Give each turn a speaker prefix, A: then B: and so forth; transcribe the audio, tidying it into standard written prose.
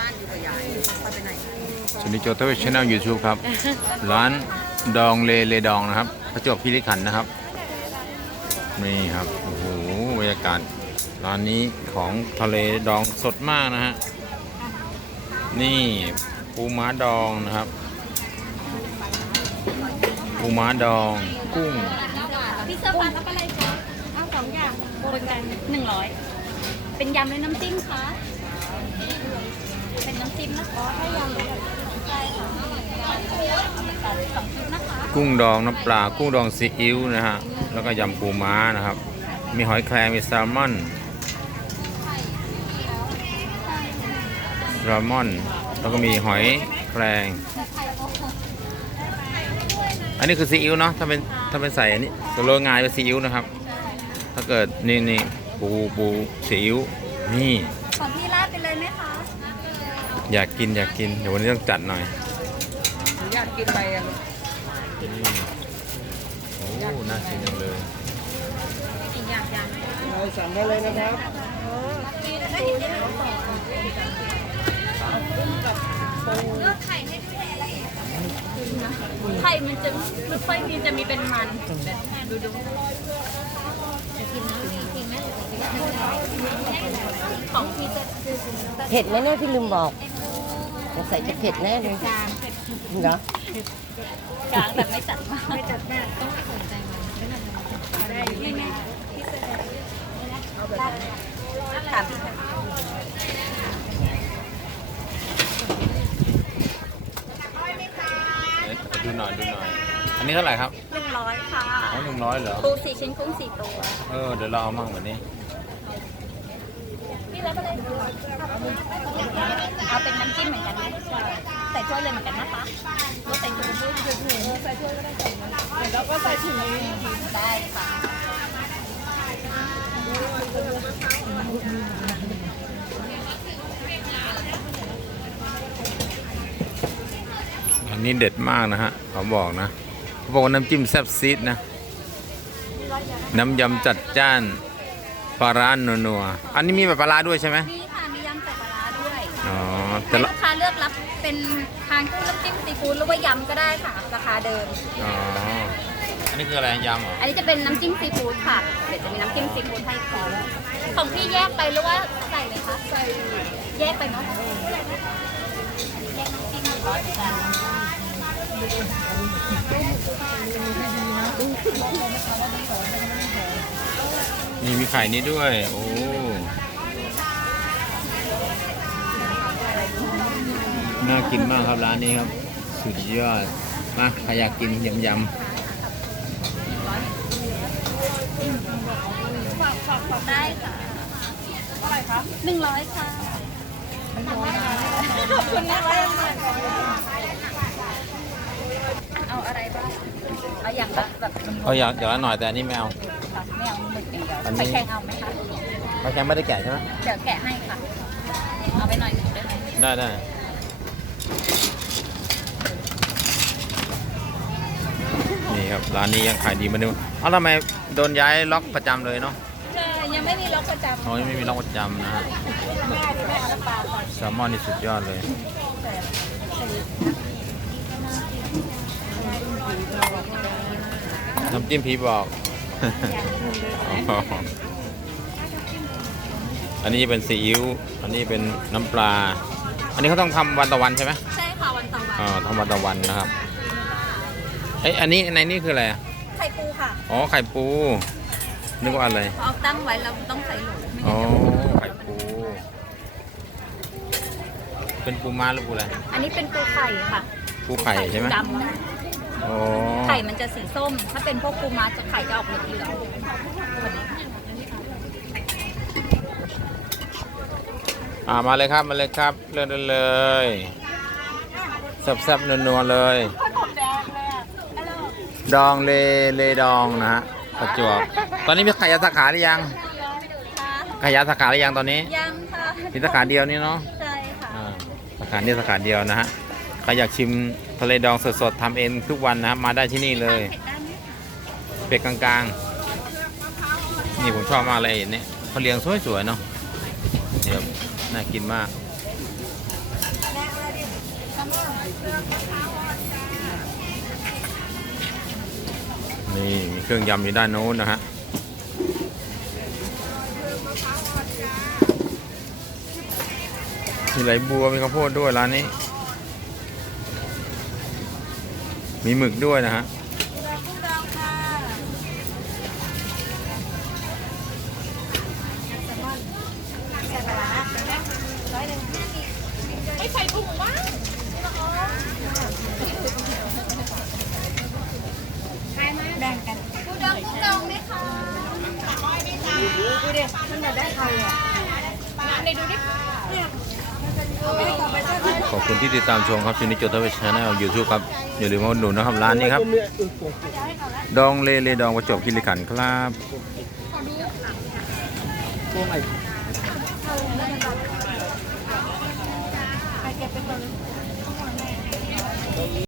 A: านอยู่กับยายไปไหน
B: สวัสดีโจทย์ช่อง YouTube ครับ ร้านดองเลดองนะครับประจวบคีรีขันธ์นะครับนี่ครับโอ้โหบรรยากาศร้านนี้ของทะเลดองสดมากนะฮะนี่ปูม้าดองนะครับปูม้าดองกุ้ง
C: พี่เสื้อฟ้ารับอะไรคะเอา2 อย่างบนกัน100เป็นยำหรือน้ำจิ้มคะเป็นน้ำจิ้มนะคะถ้ายำใช่ค่ะ2 ชุดนะคะ
B: กุ้งดองน้ำปลากุ้งดองซีอิ๊วนะฮะแล้วก็ยำปูม้านะครับมีหอยแครงมีแซลมอนแล้วก็มีหอยแครงอันนี้คือซีอิ๊วเนาะถ้าเป็นใส่อันนี้ตัวโรยงานเป็นซีอิ๊วนะครับถ้าเกิดนี่ปูซีอิ๊วนี่
C: ของพี่ราดไปเลยไหมคะ
B: อยากกินเดี๋ยววันนี้ต้องจัดหน่อย
A: อยากกินอะไรอ่ะ
B: โอ้น่ากินจังเลย
C: กินอย่าง
A: สั่งได้เลยนะครับ
C: ไข่มันจะไม่ค่อยมีจะมีเป็นมันดูของพี่จะ
A: เผ็ดไหมเนี่ยพี่ลืมบอกใส่จะเผ็ดแน่เลยเหรอก
C: ลางแบบไม่จัดมากต้องสนใจมันได้ยังไงพี่จะถามพี่
B: ดูหน่อยอันนี้เท่าไหร่ครับ
C: 100ค่ะ
B: อ๋อ100เหรอ
C: ปู4 ชิ้นกุ้ง4 ตัว
B: เดี๋ยวเราเอามั่งแบบนี้
C: พี่รับอะไรเอาเป็นน้ำจิ้มเหมือนกันไหมใส่ถ้วยเลยเหมือนกันนะคะก็ใส่ถุงใส่ถ้วยก็ได้แล้วก็ใส่ถุงได้ค่ะ
B: อันนี้เด็ดมากนะฮะเขาบอกนะเขาบอกว่าน้ำจิ้มแซ่บซีดนะน้ำยำจัดจ้านปลาร้านัวๆอันนี้มีแบบปลาร้าด้วยใช่ไหม
C: มีค่ะมียำใส่ปลาร้าด้วย
B: อ๋อ
C: ให้ลูกค้าเลือกรับเป็นทางกุ้งน้ำจิ้มซีฟู้ดหรือว่ายำก็ได้ค่ะราคาเดิม
B: อ๋ออันนี้คืออะไรยำเหรอ
C: อันนี้จะเป็นน้ำจิ้มซีฟู้ดค่ะเดี๋ยวจะมีน้ำจิ้มซีฟู้ดให้ค่ะของพี่แยกไปหรือว่าใส่ไหมคะใส่แยกไปเนาะแยกน้ำจิ้มร้อนกัน
B: นี่มีไข่นี้ด้วยโอ้น่ากินมากครับร้านนี้ครับสุดยอดมาใครอยากกินยำ
C: ได้ค่ะเท่าไหร่คะ100ค่ะขอบคุณนะคะเอาอะไรบ้างเอาอย่างละแบบ
B: อย่างละหน่อยแต่อันนี้ไม่เอา
C: ไม่เอาหมึกอย่างเดียวไข่แข็งเอาไหมคะ
B: ไข่แข็งไม่ได้แกะใช่ไหม
C: เดี๋ยวแกะให้ค่ะเอาไปหน่อยได้ไหม
B: ได้นี่ครับร้านนี้ยังขายดีมาดูทำไมโดนย้ายล็อกประจำเลยเนาะ
C: ใช่ยังไม่มีล็อกประจำ
B: ยังไม่มีล็อกประจำนะฮะแซลมอนนี่สุดยอดเลยน้ำจิ้มผีบอก อันนี้เป็นซีอิ๊วอันนี้เป็นน้ำปลาอันนี้เขาต้องทำวันต่อวันใช่ไหม
C: ใช่ค่ะวันต่อวัน
B: ทำวันต่อวันนะครับอันนี้ในนี่คืออะไร
C: ไข่ปูค่ะ
B: อ๋อไข่ปูนึกว่าอะไร
C: เอาตั้งไว้เราต้องใส่หลู
B: อ๋อไข่ปูเป็นปูม้าหรือปูอะไร
C: อันนี้เป็นปูไข่ค่ะ
B: ปูไข่ใช่ไหม
C: ดำไข่มันจะสีส้มถ้าเป็นพวกปูม้าจะไข่จะออกเหลือง
B: มาเลยครับเลือกได้เลยแซ่บๆนัวๆเลยดองเลดองนะฮะประจวบตอนนี้มีขายสาขาหรือยังขายสาขาหรือยังตอนนี้
C: ยังค่ะ
B: มีสาขาเดียวนี่เนาะ
C: ใช่ค่ะ
B: สาขานี้สาขาเดียวนะฮะใครอยากชิมทะเลดองสดๆทำเองทุกวันนะมาได้ที่นี่เลยเป็ดกลางๆนี่ผมชอบมากเลยเนี่ยเขาเลี้ยงสวยๆเนาะเดี๋ยวน่ากินมากนี่มีเครื่องยำอยู่ด้านโน้นนะฮะมีไหลบัวมีข้าวโพดด้วยร้านนี้มีหมึกด้วยนะฮะ
C: ไม่ใส่ถุงวะแบ่งกันปูดองไหมคะดูดิมันอยากได้ใครอ่ะไหนดูดิ
B: ขอบคุณที่ติดตามชมครับชินิโจทวีชาแนลยูทูบครับอย่าลืมมาอุดหนุนนะครับร้านนี้ครับดองเลดองประจวบคีรีขันธ์ครับ